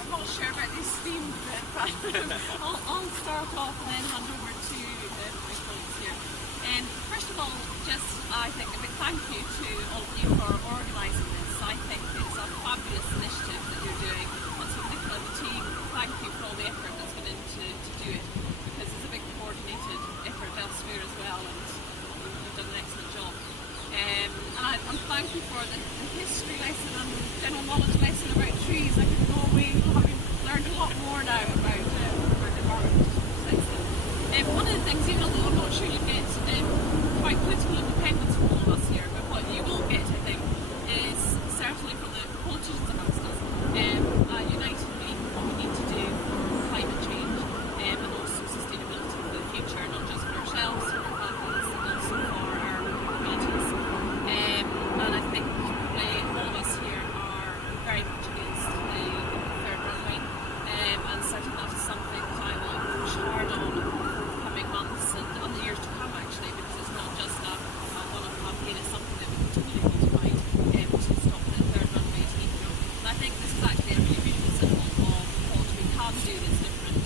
I'm not sure about this steam bit, but I'll start off and then hand over to my colleagues here. First of all, I think a big thank you to all of you for organising this. I think it's a fabulous initiative that you're doing, and so Nicola and the team, thank you for all the effort that's gone into do it, because it's a big coordinated effort elsewhere as well, and you've done an excellent job. And thank you for the history lesson and general knowledge lesson about trees. I could go away having learned a lot more now about the environment. One of the things, even though I'm not sure you get quite political independence from all of us here, but what you will get, I think, is certainly from the politicians amongst us, united in what we need to do for climate change and also sustainability for the future, not just for ourselves, for our families, and also for our communities. And I think all of us here are very much against the third runway, and certainly that's something that I will push hard on in the coming months and on the years to come, actually, because it's not just a one-off campaign, it's something that we continue to fight to stop the third runway to Heathrow. And I think this is actually a really beautiful symbol of what we can do that's different,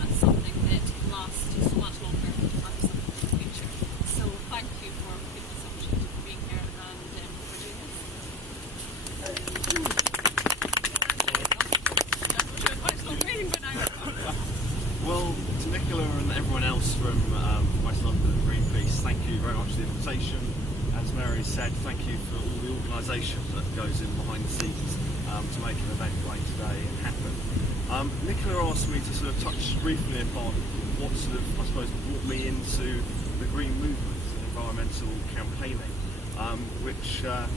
and something that can last so much longer and something for the future. So thank you for giving us the opportunity for being here and for doing this. Well, to Nicola and everyone else from West London Greenpeace, thank you very much for the invitation. As Mary said, thank you for all the organisation that goes in behind the scenes to make an event like today happen. Nicola asked me to sort of touch briefly upon what sort of, I suppose, brought me into the green movement and environmental campaigning, which I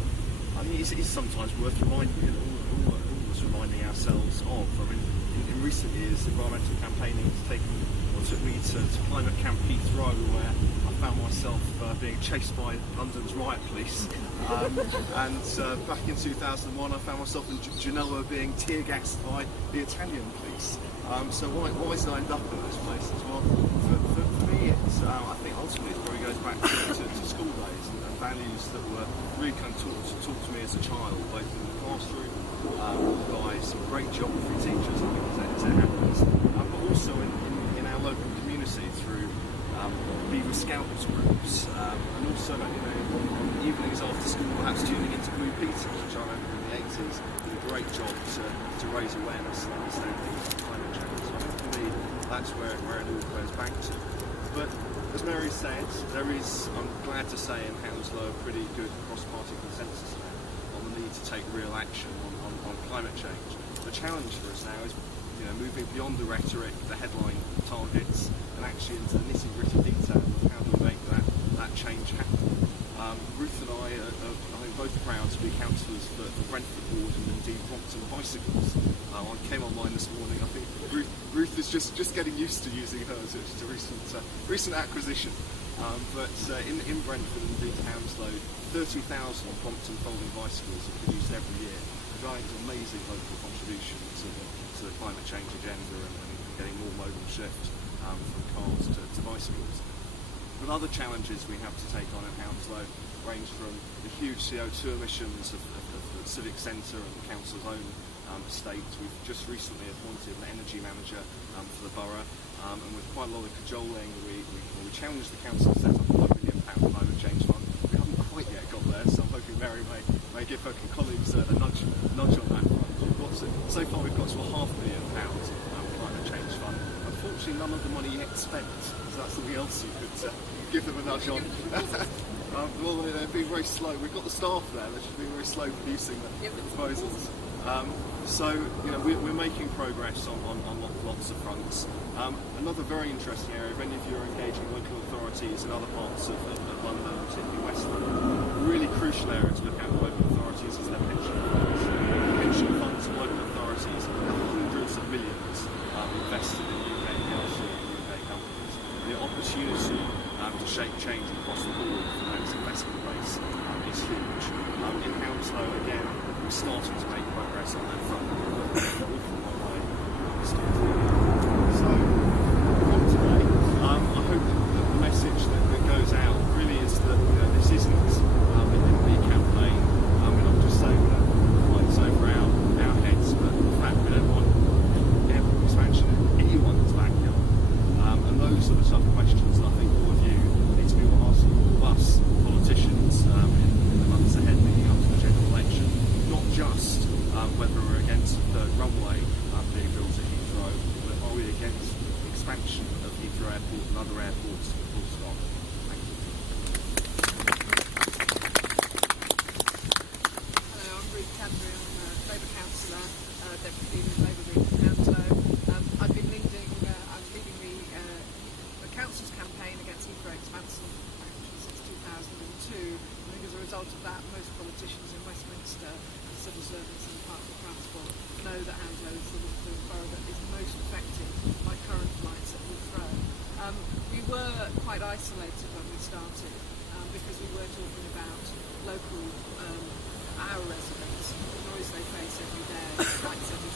think is sometimes worth reminding, always reminding ourselves of. I mean, in recent years, environmental campaigning took me to climate camp Heathrow, where I found myself being chased by London's riot police. And back in 2001, I found myself in Genoa being tear gassed by the Italian police. So why did I end up in those places? Well, for me, I think ultimately it probably goes back to school days and values that were really kind of taught to me as a child, both in the classroom, by some great geography teachers, I think as it happens, but also in our local community through Beaver Scouts groups, and also evenings after school perhaps tuning into Blue Peters, which I remember in the 80s did a great job to raise awareness and understanding of climate change. So I think for me that's where it all goes back to. But as Mary said, there is, I'm glad to say, in Hounslow a pretty good cross-party consensus now on the need to take real action on climate change. The challenge for us now is moving beyond the rhetoric, the headline targets, and actually into the nitty-gritty detail of how do we make that change happen. Ruth and I are both proud to be councillors for Brentford Ward and indeed Brompton Bicycles. I came online this morning. I think Ruth is just getting used to using hers, which is a recent acquisition. But in Brentford and indeed Hounslow, 30,000 Brompton folding bicycles are produced every year, providing an amazing local contribution to the climate change agenda and getting more modal shift from cars to bicycles. But other challenges we have to take on in Hounslow range from the huge CO2 emissions of the civic centre and the council's own estate. We've just recently appointed an energy manager for the borough, and with quite a lot of cajoling, we challenged the council to set up a £5 million climate change fund. We haven't quite yet got there, so I'm hoping Mary may give her colleagues a nudge on that front. So far we've got to a £500,000 climate change fund. Unfortunately, none of the money yet spent, so that's something else you could give them a nudge on. Well, they're being very slow. We've got the staff there, they're just being very slow producing the proposals. So we're making progress on lots of fronts. Another very interesting area, if any of you are engaging local authorities in other parts of London, particularly West London, a really crucial area to look at with local authorities is their pension funds. Pension funds and local authorities have hundreds of millions invested in UK PLC and UK companies. The opportunity to shape change across the board for those investment base is huge. In Hounslow, again, we're starting to make progress on that front. So, from today, I hope that the message that goes out really is that this isn't an NB campaign. And I'm just saying that third runway being built at Heathrow, but are we against expansion of Heathrow Airport and other airports, full stop? Thank you. Hello, I'm Ruth Cadbury. I'm a Labour councillor, deputy leader of Labour Group in Hounslow. I'm leading the council's campaign against Heathrow expansion since 2002. I think as a result of that, most politicians in Westminster, civil servants and Department of Transport know that Hounslow is the borough that is most affected by current flights at Heathrow. We were quite isolated when we started because we were talking about local, our residents, the noise they face every day, flights every